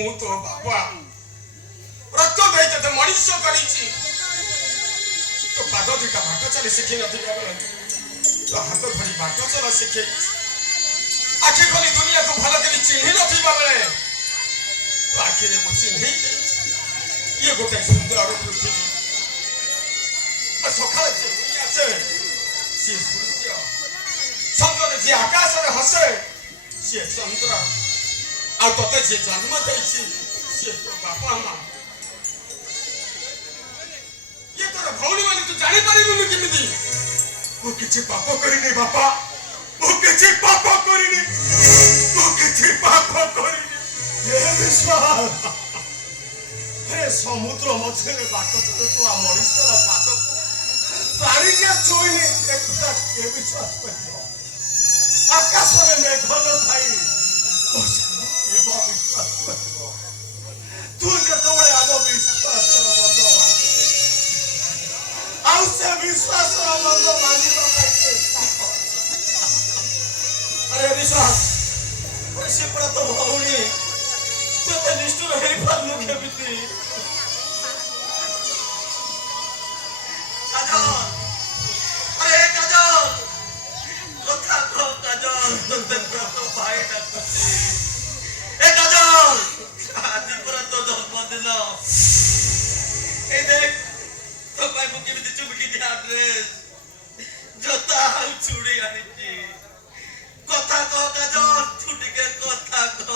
ମୁଁ ତ ବାପା ରକ୍ତ ଦେଇ ତତେ ମଣିଷ କରିଛି। ତୋ ପାଦ ଦିଟା ବାଟ ଚାଲି ଶିଖେଇ ନଥିବା ବେଳେ ତୋ ହାତ ଧରି ବାଟ ଚଲା ଶିଖେଇଛି। ଆଖି ଖୋଲି ଦୁନିଆକୁ ଭଲ କରି ଚିହ୍ନି ନଥିବା ବେଳେ ତୋ ଆଖିରେ ମୁଁ ଚିହ୍ନେଇ ଦେଇଛି। ଇଏ ଗୋଟେ ସୁନ୍ଦର ପୃଥିବୀ। ସକାଳେ ଯିଏ ଉଇ ଆସେ ସିଏ ସୂର୍ଯ୍ୟ, ସଞ୍ଜରେ ଯିଏ ଆକାଶରେ ହସେ ସିଏ ଚନ୍ଦ୍ର, ଆଉ ତତେ ଯିଏ ଜନ୍ମ ଦେଇଛି ସିଏ ତୋ ବାପା ମା। ଇଏ ତୋର ଭଉଣୀ ବୋଲି ତୁ ଜାଣିପାରିଲୁନି କେମିତି? ମୁଁ କିଛି ପାପ କରିନି ବାପା, ମୁଁ କିଛି ପାପ କରିନି, ମୁଁ କିଛି ପାପ କରିନି। ବିଶ୍ୱାସ ସମୁଦ୍ର ମଝିରେ ବାଟ ତୁ ମଣିଷର ପାଦକୁ ପ୍ରାଣୀକେ ଛୁଇଁନି ଏକଥା କିଏ ବିଶ୍ୱାସ କରିବ? ଆକାଶରେ ମେଘ ନଥାଇ ବିଶ୍ୱାସ କରିବ? ତୁ ଯେତେବେଳେ ଆମ ବିଶ୍ୱାସର ବନ୍ଧ ଆଉ ସେ ବିଶ୍ୱାସର ବନ୍ଧ ବାନ୍ଧିବା ପାଇଁ ଚେଷ୍ଟା କର। ଆରେ ବିଶ୍ୱାସ ସେ ପରା ତ ଭଉଣୀ, ତୁ ଏତେ ନିଷ୍ଠୁର ହେଇପାରିଲୁ କେମିତି? କାଜଲ, ଆରେ କାଜଲ, କଥା କହ କାଜଲ, ତୋତେ ପୁରା ତୋ ଭାଇ ଡାକୁଛି। ଏ କାଜଲ, ଆଜି ପୁରା ତୋ ଜନ୍ମଦିନ। ଏଇ ଦେଖ ତୋ ପାଇଁ ମୁଁ କେମିତି ଚୁମକି ଦିଆ ଡ୍ରେସ, ଜୋତା ଆଉ ଚୁଡ଼ି ଆଣିଛି। କଥା କହ କାଜଲ, ତୁ ଟିକେ କଥା କହ।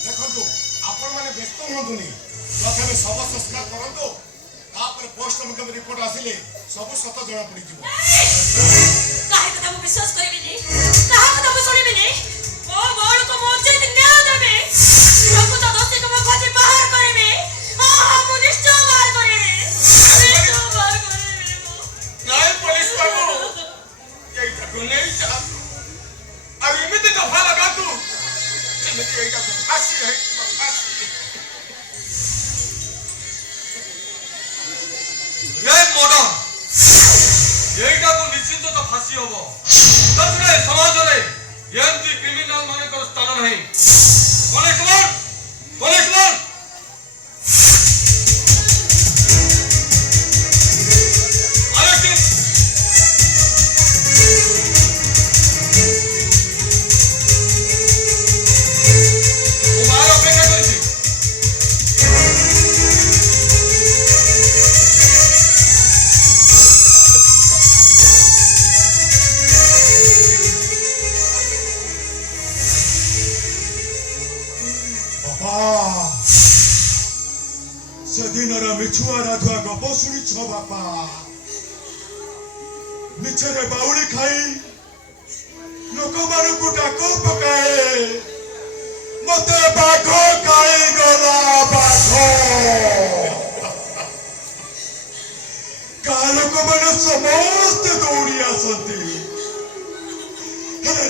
ଦେଖନ୍ତୁ ଆପଣ ମାନେ ବ୍ୟସ୍ତ ହୁଅନ୍ତୁନି, ପ୍ରଥମେ ଶବ ସଂସ୍କାର କରନ୍ତୁ, ତାପରେ ପୋଷ୍ଟମର୍ଟମ ରିପୋର୍ଟ ଆସିଲେ ସବୁ ସତ ଜଣା ପଡିଯିବ। କାହା କଥା ମୁଁ ବିଶ୍ୱାସ କରିବିନି, କାହା କଥା ମୁଁ ଶୁଣିବିନି। ମୋ ଭଉଣୀକୁ ମୁଁ ଉଚିତ ନ୍ୟାୟ ଦେବି, ପ୍ରକୃତ ଦୋଷୀକୁ ମୁଁ ଖୋଜି ବାହାର କରିବି। ମୁଁ ନିଶ୍ଚୟ ବାହାର କରିବି, ନିଶ୍ଚୟ ବାହାର କରିବି। ନାଇଁ ପୋଲିସ ବାବୁ, ଏଇଟାକୁ ନେଇଯା ଆଉ ଏମିତି ଦଫା ଲଗାନ୍ତୁ ଯେମିତି ଏଇଟାକୁ ଫାଶୀ ହେଇଯିବ, ଫାଶୀ। এইটাକୁ ନିଶ୍ଚିନ୍ତ ତ ଫାଶୀ ହବ। ତାପରେ ସମାଜରେ ଏମିତି କ୍ରିମିନାଲ ମାନଙ୍କର ସ୍ଥାନ ନାହିଁ। କନେଷ୍ଟବଳ, କନେଷ୍ଟବଳ, ସେଦିନର ମିଛୁଆ ରାଧୁଆ ଗପ ଶୁଣିଛ ବାପା? ମିଛରେ ବାଉଳି ଖାଇ ଲୋକମାନଙ୍କୁ ଡାକ ପକାଏ, ମତେ ବାଘ ଖାଇଗଲା ବାଘ। ଗାଁ ଲୋକମାନେ ସମସ୍ତେ ଦୌଡ଼ି ଆସନ୍ତି। ହେଲେ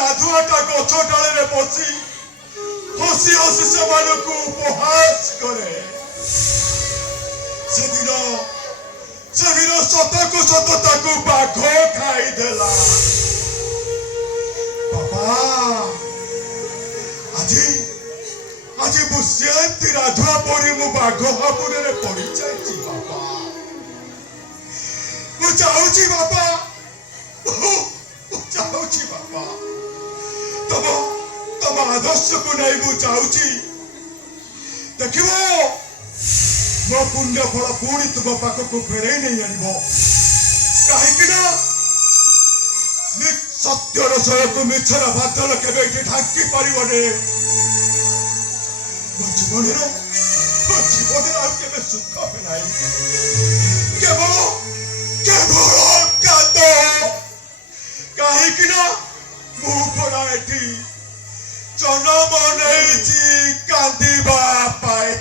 ରାଧୁଆଟା ଗଛ ଡାଳରେ ବସି ହସି ହସି ସେମାନଙ୍କୁ ଉପହାସ କରେ। ସେଦିନ ସତକୁ ସତ ତାକୁ ବାଘ ଖାଇଦେଲା। ବାପା, ଆଜି ମୁଁ ସେମିତି ରାଧୁଆ ପରି ମୁଁ ବାଘ ହାବୁଡ଼ରେ ପଡ଼ିଯାଇଛି ବାପା। ମୁଁ ଯାଉଛି ବାପା, ମୁଁ ଯାଉଛି ବାପା। ତମ ଆଦର୍ଶକୁ ନେଇ ମୁଁ ଯାଉଛି। ଦେଖିବ ମୋ ପୁଣ୍ୟ ଫଳ ପୁଣି ତୁମ ପାଖକୁ ଫେରେଇ ନେଇ ଆଣିବ। କାହିଁକି ନା ସତ୍ୟର ସହକୁ ମିଛର ବାଦଲ କେବେ ଏଠି ଢାଙ୍କି ପାରିବନି। ମୋ ଜୀବନରେ ଆଉ କେବେ ସୁଖ ହୁଏ ନାହିଁ, କେବଳ କାନ୍ଦ। କାହିଁକି ନା ମୁଁ ପରା ଏଠି ଜନମ ନେଇଛି କାନ୍ଦିବା ପାଇଁ।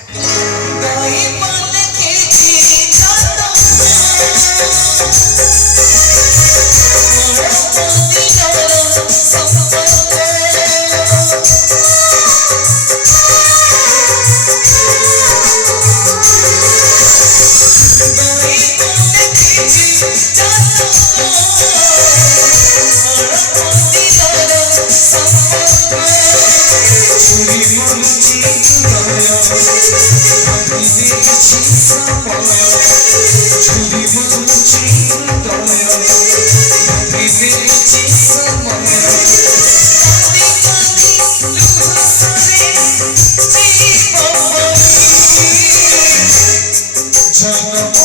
Jana